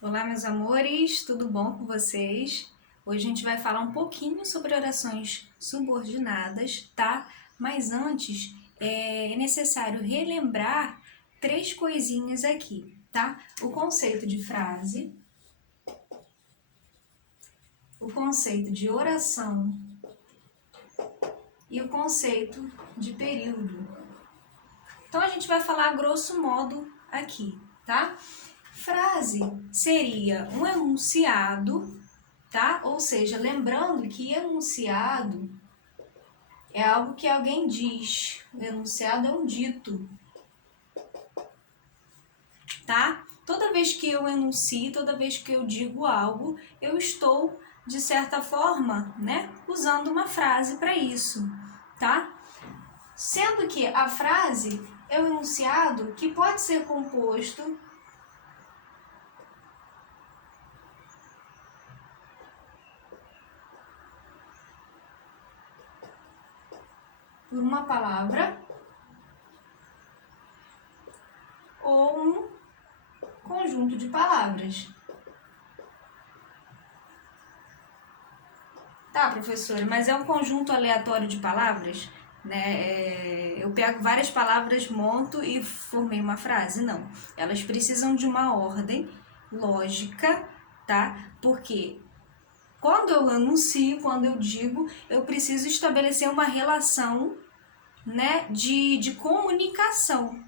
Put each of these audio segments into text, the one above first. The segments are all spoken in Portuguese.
Olá, meus amores, tudo bom com vocês? Hoje a gente vai falar um pouquinho sobre orações subordinadas, tá? Mas antes é necessário relembrar três coisinhas aqui, tá? O conceito de frase, o conceito de oração e o conceito de período. Então a gente vai falar grosso modo aqui, tá? Frase seria um enunciado, tá? Ou seja, lembrando que enunciado é algo que alguém diz. O enunciado é um dito, tá? Toda vez que eu enuncio, toda vez que eu digo algo, eu estou, de certa forma, né, usando uma frase para isso, tá? Sendo que a frase é um enunciado que pode ser composto por uma palavra ou um conjunto de palavras. Tá, professora, mas é um conjunto aleatório de palavras, né? Eu pego várias palavras, monto e formei uma frase. Não, elas precisam de uma ordem lógica, tá? Porque quando eu anuncio, quando eu digo, eu preciso estabelecer uma relação, né, de comunicação.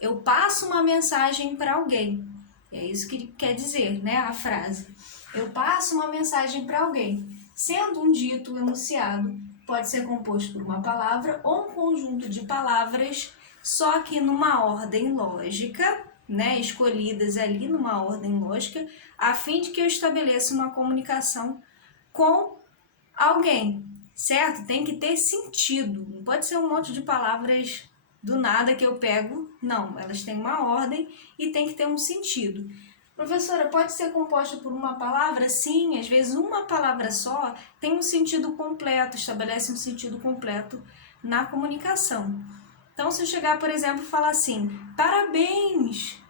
Eu passo uma mensagem para alguém. É isso que quer dizer, né, a frase. Eu passo uma mensagem para alguém. Sendo um dito enunciado, pode ser composto por uma palavra ou um conjunto de palavras, só que numa ordem lógica, né, escolhidas ali numa ordem lógica, a fim de que eu estabeleça uma comunicação com alguém, certo? Tem que ter sentido. Não pode ser um monte de palavras do nada que eu pego. Não, elas têm uma ordem e tem que ter um sentido. Professora, pode ser composta por uma palavra? Sim, às vezes uma palavra só tem um sentido completo, estabelece um sentido completo na comunicação. Então, se eu chegar, por exemplo, e falar assim, parabéns.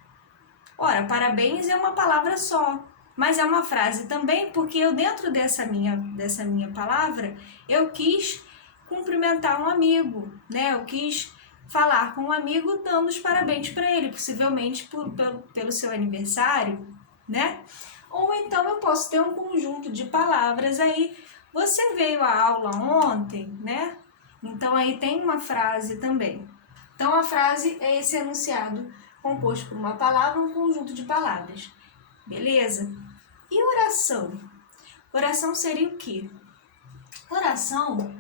Ora, parabéns é uma palavra só, mas é uma frase também, porque eu dentro dessa minha palavra, eu quis cumprimentar um amigo, né? Eu quis falar com um amigo dando os parabéns para ele, possivelmente pelo seu aniversário, né? Ou então eu posso ter um conjunto de palavras aí. Você veio à aula ontem, né? Então aí tem uma frase também. Então a frase é esse enunciado composto por uma palavra ou um conjunto de palavras. Beleza? E oração? Oração seria o quê? Oração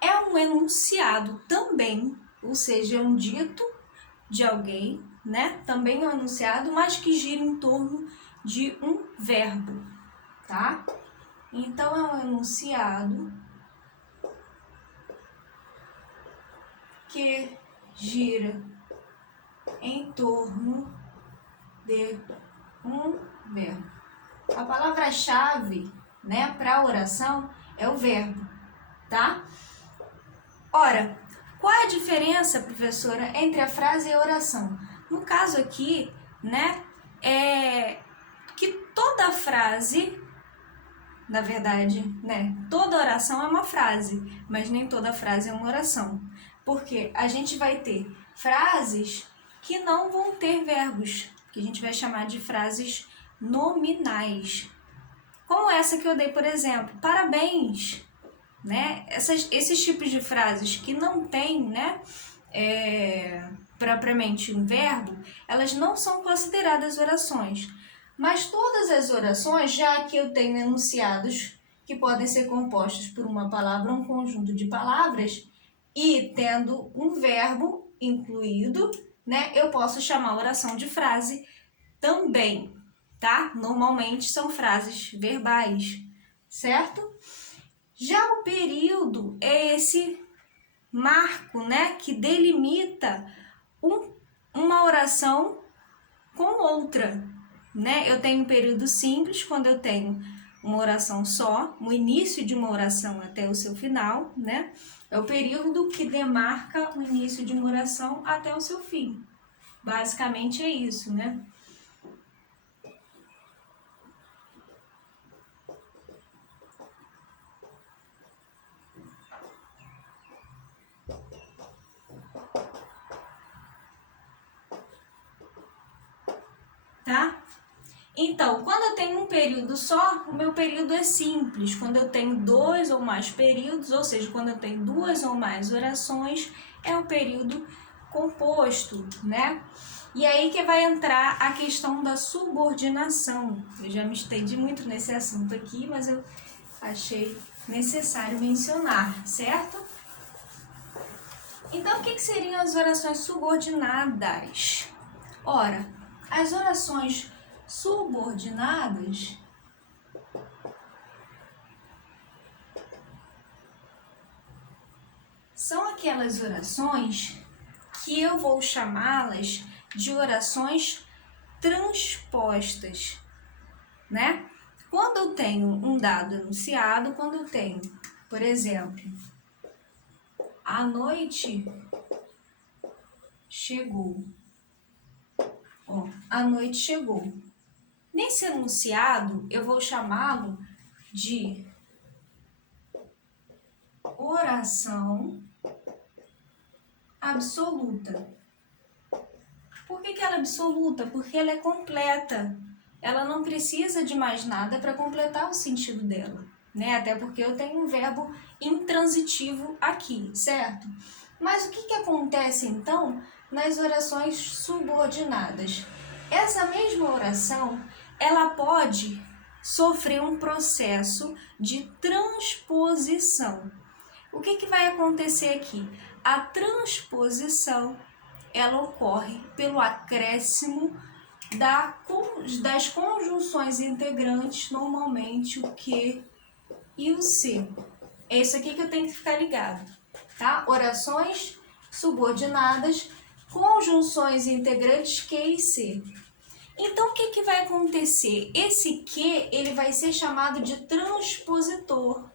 é um enunciado também, ou seja, é um dito de alguém, né? Também é um enunciado, mas que gira em torno de um verbo, tá? Então é um enunciado que gira em torno de um verbo. A palavra-chave, né, para oração é o verbo, tá? Ora, qual é a diferença, professora, entre a frase e a oração? No caso aqui, né, é que toda frase, na verdade, né, toda oração é uma frase, mas nem toda frase é uma oração. Porque a gente vai ter frases que não vão ter verbos, que a gente vai chamar de frases nominais. Como essa que eu dei, por exemplo, parabéns, né? Esses tipos de frases que não têm, né, propriamente um verbo, elas não são consideradas orações. Mas todas as orações, já que eu tenho enunciados que podem ser compostos por uma palavra ou um conjunto de palavras, e tendo um verbo incluído, né, eu posso chamar a oração de frase também, tá? Normalmente são frases verbais, certo? Já o período é esse marco, né, que delimita uma oração com outra, né? Eu tenho um período simples quando eu tenho uma oração só, o início de uma oração até o seu final, né? É o período que demarca o início de uma oração até o seu fim. Basicamente é isso, né? tá? Então, quando eu tenho um período só, o meu período é simples. Quando eu tenho 2 ou mais períodos, ou seja, quando eu tenho 2 ou mais orações, é um período composto, né? E aí que vai entrar a questão da subordinação. Eu já me estendi muito nesse assunto aqui, mas eu achei necessário mencionar, certo? Então, o que seriam as orações subordinadas? Ora, as orações subordinadas são aquelas orações que eu vou chamá-las de orações transpostas, né? Quando eu tenho um dado enunciado, quando eu tenho, por exemplo, a noite chegou. Ó, a noite chegou. Nesse enunciado, eu vou chamá-lo de oração absoluta. Por que ela é absoluta? Porque ela é completa. Ela não precisa de mais nada para completar o sentido dela, né? Até porque eu tenho um verbo intransitivo aqui, certo? Mas o que acontece então nas orações subordinadas? Essa mesma oração, ela pode sofrer um processo de transposição. O que vai acontecer aqui? A transposição, ela ocorre pelo acréscimo das conjunções integrantes, normalmente o que e o se. É isso aqui que eu tenho que ficar ligado, tá? Orações subordinadas, conjunções integrantes que e se. Então, o que vai acontecer? Esse que, ele vai ser chamado de transpositor.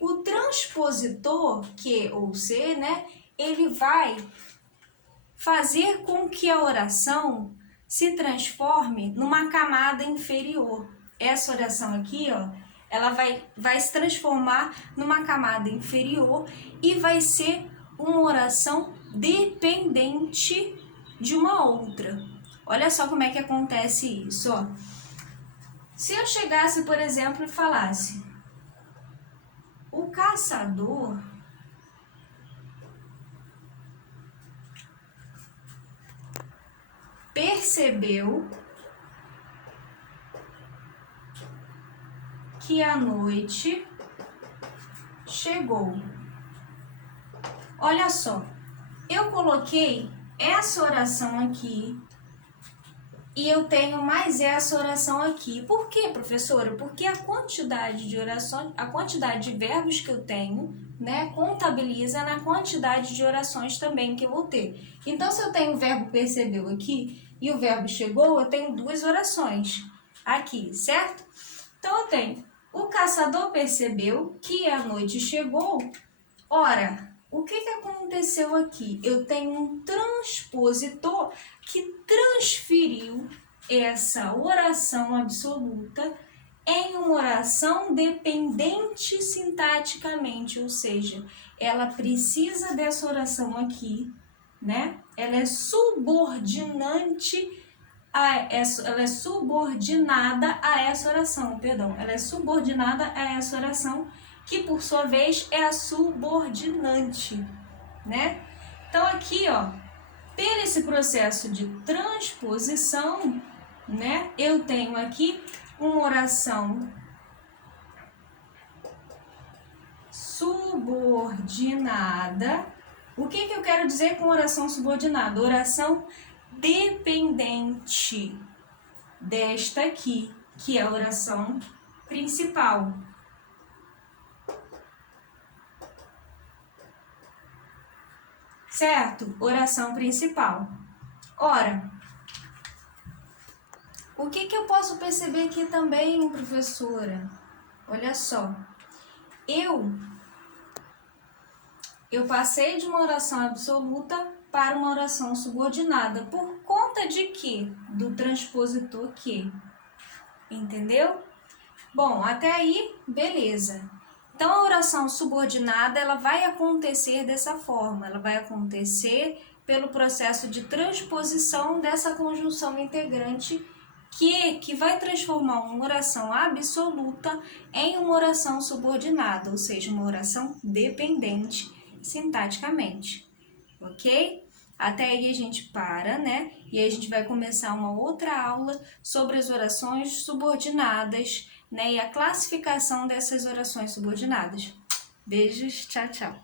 O transpositor, que ou se, né? Ele vai fazer com que a oração se transforme numa camada inferior. Essa oração aqui, ó, ela vai se transformar numa camada inferior e vai ser uma oração dependente de uma outra. Olha só como é que acontece isso, ó. Se eu chegasse, por exemplo, e falasse: o caçador percebeu que a noite chegou. Olha só, eu coloquei essa oração aqui e eu tenho mais essa oração aqui. Por quê, professora? Porque a quantidade de orações, a quantidade de verbos que eu tenho, né, contabiliza na quantidade de orações também que eu vou ter. Então, se eu tenho o verbo percebeu aqui e o verbo chegou, eu tenho 2 orações aqui, certo? Então, eu tenho: o caçador percebeu que a noite chegou. Ora, o que aconteceu aqui? Eu tenho um transpositor que transferiu essa oração absoluta em uma oração dependente sintaticamente, ou seja, ela precisa dessa oração aqui, né? Ela é subordinante ela é subordinada a essa oração, perdão. Ela é subordinada a essa oração, que por sua vez é a subordinante, né? Então aqui, ó, por esse processo de transposição, né, eu tenho aqui uma oração subordinada. O que eu quero dizer com oração subordinada? Oração dependente desta aqui, que é a oração principal. Certo? Oração principal. Ora, o que eu posso perceber aqui também, professora? Olha só, eu passei de uma oração absoluta para uma oração subordinada. Por conta de quê? Do transpositor que. Entendeu? Bom, até aí, beleza. Então, a oração subordinada, ela vai acontecer dessa forma. Ela vai acontecer pelo processo de transposição dessa conjunção integrante que vai transformar uma oração absoluta em uma oração subordinada, ou seja, uma oração dependente sintaticamente, ok? Até aí a gente para, né? E aí a gente vai começar uma outra aula sobre as orações subordinadas, né? E a classificação dessas orações subordinadas. Beijos, tchau, tchau!